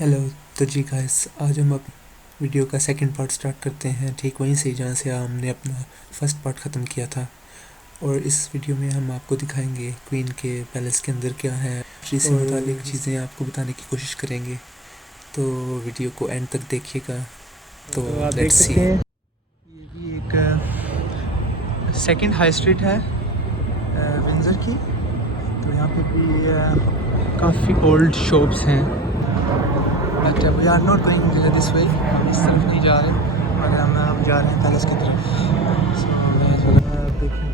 Hello. तो जी guys, आज हम अब वीडियो का सेकंड पार्ट स्टार्ट करते हैं, ठीक वहीं से जहाँ से हमने अपना फर्स्ट पार्ट ख़त्म किया था। और इस वीडियो में हम आपको दिखाएंगे क्वीन के पैलेस के अंदर क्या है, हिस्ट्री से मुतालिक चीज़ें आपको बताने की कोशिश करेंगे। तो वीडियो को एंड तक देखिएगा। तो आप देख लेट्स सी। सकते हैं ये भी एक सेकंड हाई स्ट्रीट है विंज़र की। तो यहाँ पे भी काफ़ी ओल्ड शॉप्स हैं, but we are not going this way. हम इस तरफ नहीं जा रहे, मगर हम जा रहे हैं पैलेस की तरफ। देखेंगे पैलेस के अंदर।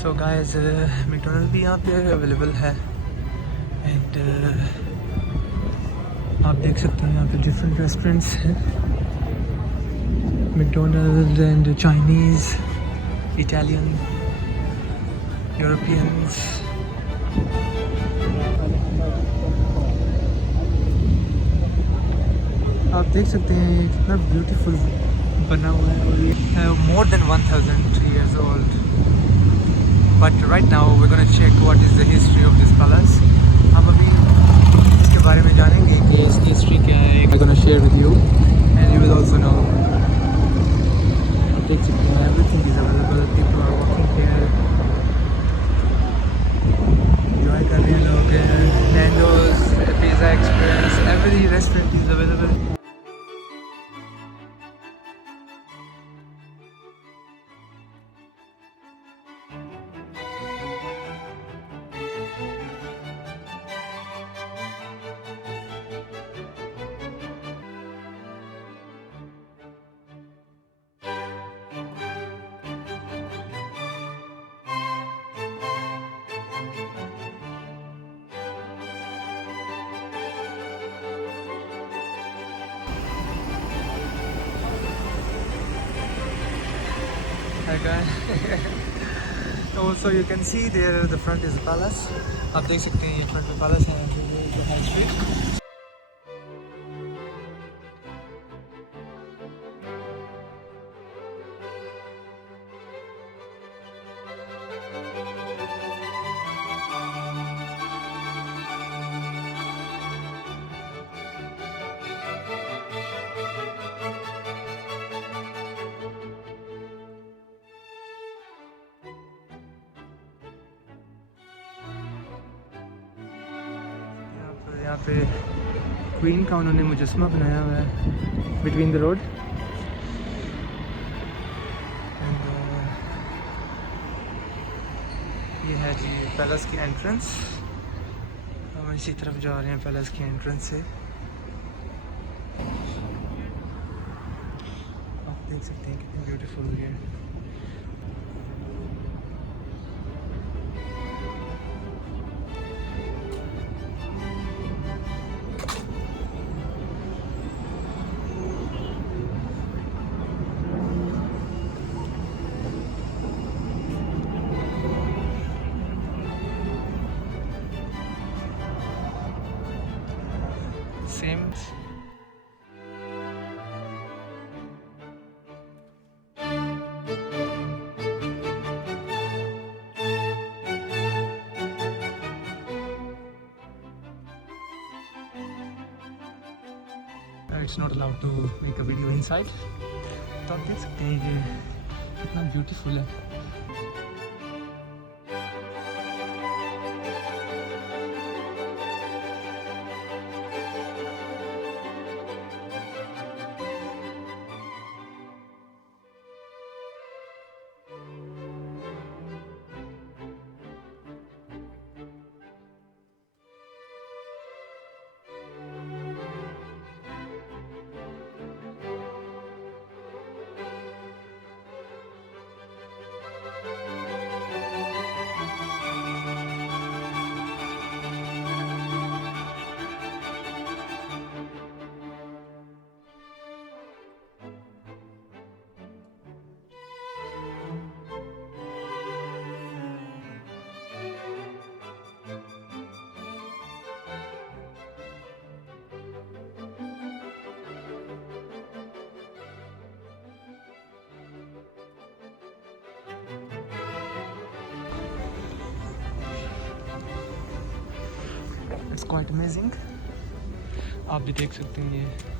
सो गाइस, मैकडॉनल्ड भी यहाँ पे अवेलेबल है। एंड आप देख सकते हैं यहाँ पे डिफरेंट रेस्टोरेंट्स हैं, McDonald and Chinese, Italian, Europeans. आप देख सकते हैं ये कितना ब्यूटीफुल बना हुआ है, और ये more than 1000 years old। But right now we gonna check what is the history of this palace. हम अभी इसके बारे में जानेंगे कि इसकी हिस्ट्री क्या है। I gonna share with you and you will also know. आप देख सकते हैं everything is available, people are walking here, enjoy कर रहे हैं लोग। Nando's, Pizza Express, every restaurant is available. Also you can see there the front is the palace. आप देख सकते हैं ये फ्रंट में पैलेस है, ये हाई स्ट्रीट। यहाँ पे क्वीन का उन्होंने मुजस्मा बनाया हुआ है बिटवीन द रोड। एंड ये है जी पैलेस की एंट्रेंस। हम इसी तरफ जा रहे हैं पैलेस की एंट्रेंस से। आप देख सकते हैं कितनी ब्यूटीफुल है। Same it's not allowed to make a video inside। तो आप देख सकते हैं ये कितना ब्यूटीफुल है। इट्स क्वाइट अमेजिंग, आप भी देख सकते हैं ये।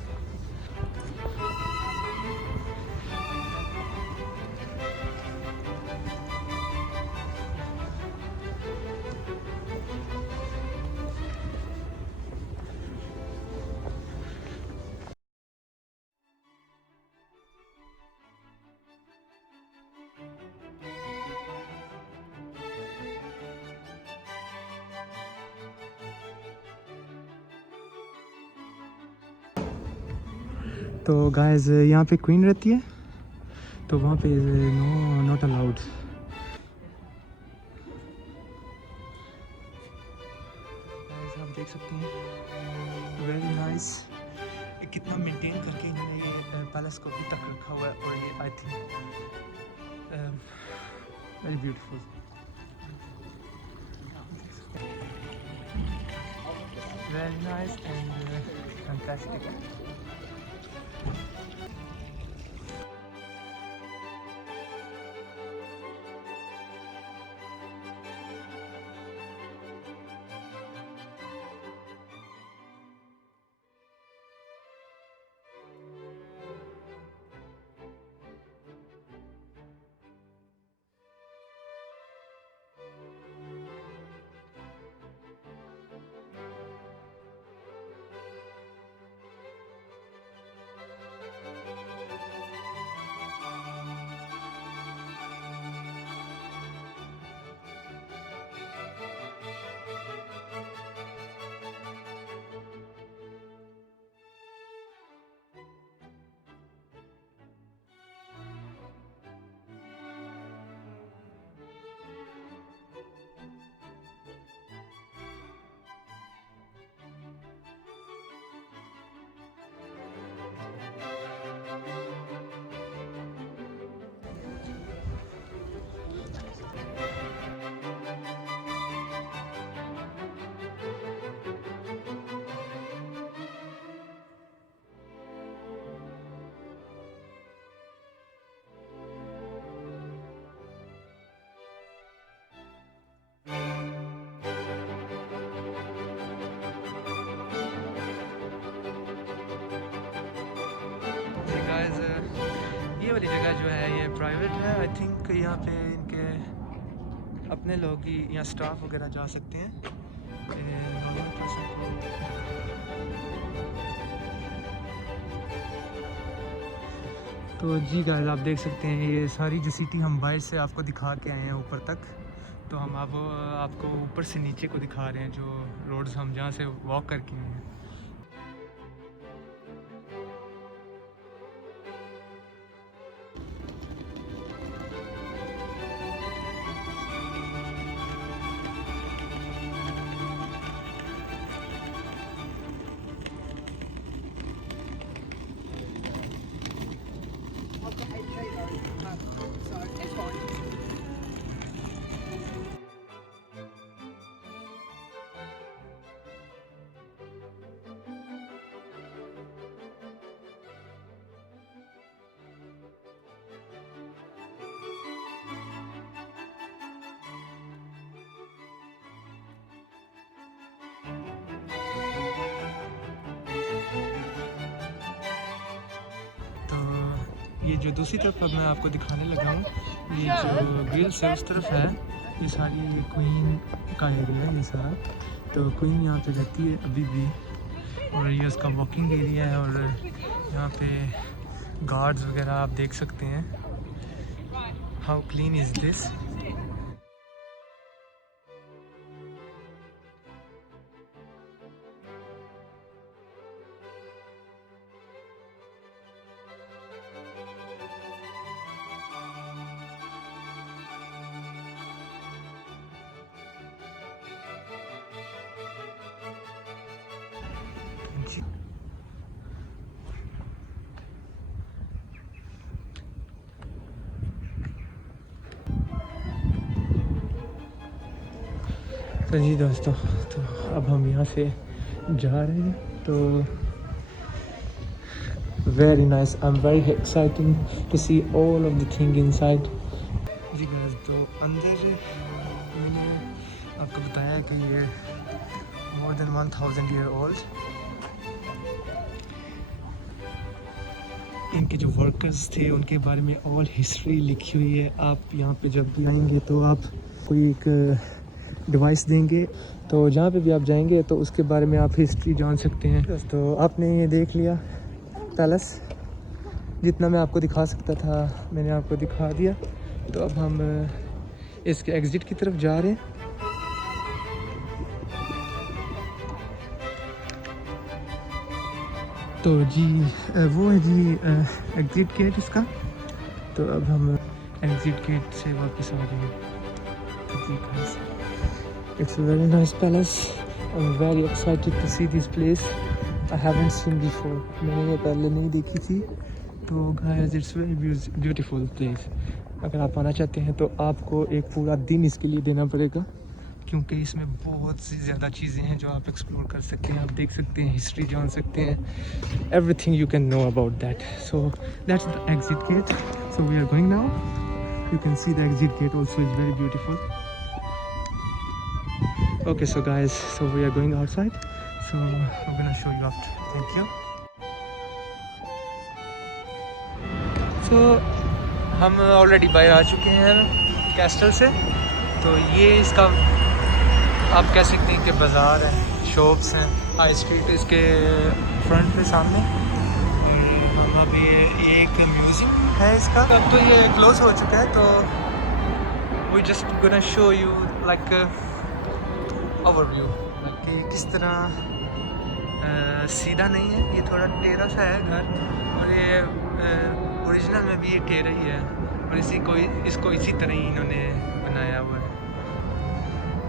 तो गाइस यहाँ पे क्वीन रहती है, तो वहाँ पे नो नॉट अलाउड। आप देख सकते हैं वेरी नाइस, कितना मेंटेन करके इन्होंने ये पैलेस को अभी तक रखा हुआ है। और ये I think very beautiful. Very nice and fantastic. ये वाली जगह जो है ये प्राइवेट है। आई थिंक यहाँ पे इनके अपने लोग ही, यहाँ स्टाफ वगैरह जा सकते हैं। तो जी गाइस आप देख सकते हैं ये सारी जो सिटी हम बाहर से आपको दिखा के आए हैं ऊपर तक। तो हम आपको ऊपर से नीचे को दिखा रहे हैं, जो रोड्स हम जहाँ से वॉक करके आए हैं। ये जो दूसरी तरफ अब मैं आपको दिखाने लगा हूँ, ये जो ग्रिल्स है उस तरफ है, ये सारी क्वीन का एरिया है ये सारा। तो क्वीन यहाँ पे रहती है अभी भी, और ये उसका वॉकिंग एरिया है, और यहाँ पे गार्ड्स वगैरह आप देख सकते हैं। How clean is this. तो जी दोस्तों, तो अब हम यहाँ से जा रहे हैं। तो very nice, I am very exciting to see all of the thing inside. जी गाइस, तो अंदर मैंने आपको बताया कि ये मोर देन 1000 ईयर ओल्ड। इनके जो वर्कर्स थे उनके बारे में ऑल हिस्ट्री लिखी हुई है। आप यहाँ पे जब भी आएंगे तो आप कोई एक डिवाइस देंगे, तो जहाँ पे भी आप जाएंगे तो उसके बारे में आप हिस्ट्री जान सकते हैं। तो आपने ये देख लिया पैलेस, जितना मैं आपको दिखा सकता था मैंने आपको दिखा दिया। तो अब हम इसके एग्ज़िट की तरफ जा रहे हैं। तो जी वो है जी एग्ज़िट गेट इसका। तो अब हम एग्ज़िट गेट से वापस आ रहे हैं। It's a very nice palace. I'm very excited to see this place. I haven't seen before. मैंने ये पहले नहीं देखी थी। तो guys, it's very beautiful place. अगर आप आना चाहते हैं तो आपको एक पूरा दिन इसके लिए देना पड़ेगा, क्योंकि इसमें बहुत सी ज़्यादा चीज़ें हैं जो आप एक्सप्लोर कर सकते हैं, आप देख सकते हैं, हिस्ट्री जान सकते हैं, everything you can know about that. So that's the exit gate. So we are going now. You can see the exit gate also is very beautiful. Okay, so guys, so we are going outside. So I'm gonna show you after. Thank you. So हम already बाहर आ चुके हैं castle से। तो ये इसका आप कह सकते हैं कि बाज़ार है, शॉप्स हैं, हाई स्ट्रीट इसके फ्रंट पे सामने। और हम अभी ये एक म्यूज़ियम है इसका। अब तो ये क्लोज हो चुका है, तो we just gonna show you like overview कि किस तरह सीधा नहीं है, ये थोड़ा टेढ़ा सा है घर, और ये ओरिजिनल में भी ये टेढ़ा ही है, और इसको इसी तरह ही इन्होंने बनाया हुआ है।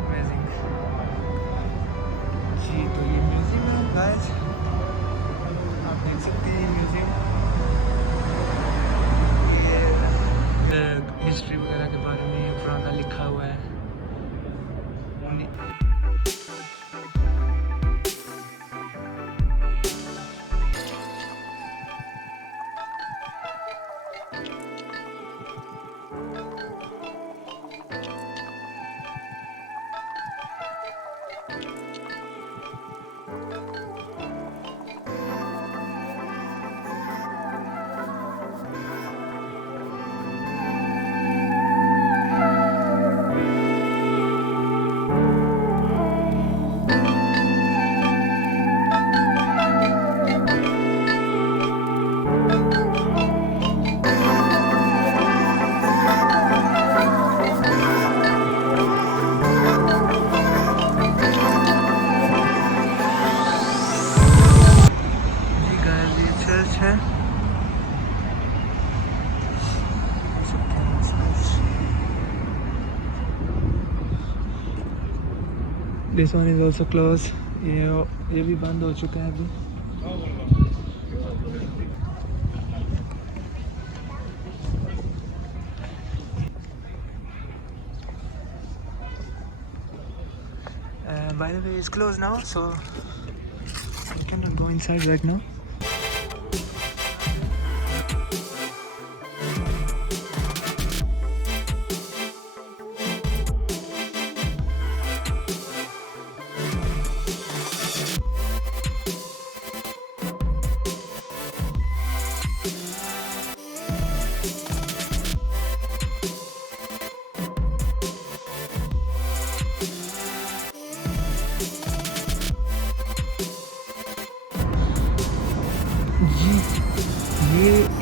अमेजिंग जी। तो ये म्यूज़ियम है गाइस, आप देख सकते हैं म्यूज़ियम। ये हिस्ट्री वगैरह के बारे में पुराना लिखा हुआ है। This one is also close. ये भी बंद हो चुका है अभी। By the way, it's closed now, so I cannot go inside right now.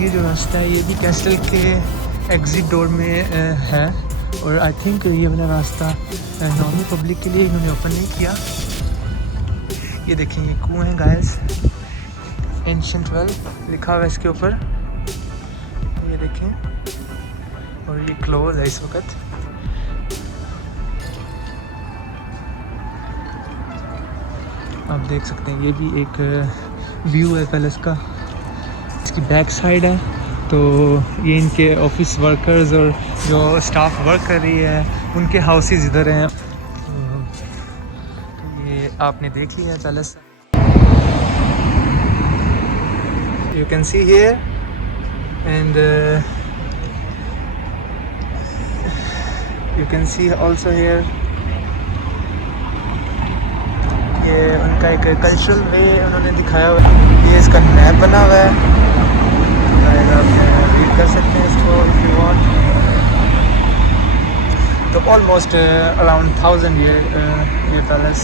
ये जो रास्ता है ये भी कैसल के एग्ज़िट डोर में है, और आई थिंक ये वाला रास्ता नॉर्मल पब्लिक के लिए इन्होंने ओपन नहीं किया। ये देखें ये कुएँ हैं गाइस, एंशिएंट वेल लिखा हुआ है इसके ऊपर, ये देखें, और ये क्लोज है इस वक्त। आप देख सकते हैं ये भी एक व्यू है पैलेस का, इसकी बैक साइड है। तो ये इनके ऑफिस वर्कर्स और जो स्टाफ वर्क कर रही है उनके हाउसेस इधर हैं। तो ये आपने देख लिया palace, you can see here and you can see also here. ये उनका एक कल्चरल वे उन्होंने दिखाया हुआ है। ये इसका मैप बना हुआ है, आप रीड कर सकते हैं इसको इफ यू वांट। तो ऑलमोस्ट अराउंड 1000 ये पैलेस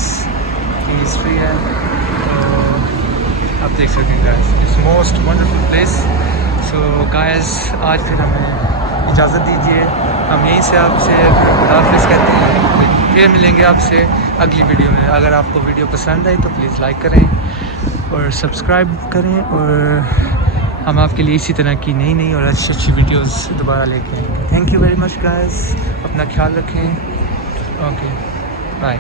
की हिस्ट्री है। तो आप देख सकते हैं guys, it's most wonderful place. So guys आज फिर हमें इजाज़त दीजिए, हम यहीं से आपसे हाफिज़ कहते हैं। फिर मिलेंगे आपसे अगली वीडियो में। अगर आपको वीडियो पसंद आई तो प्लीज़ लाइक करें और सब्सक्राइब करें, और हम आपके लिए इसी तरह की नई नई और अच्छी अच्छी वीडियोस दोबारा लेके आएंगे। Thank you very much guys, अपना ख्याल रखें। Okay bye.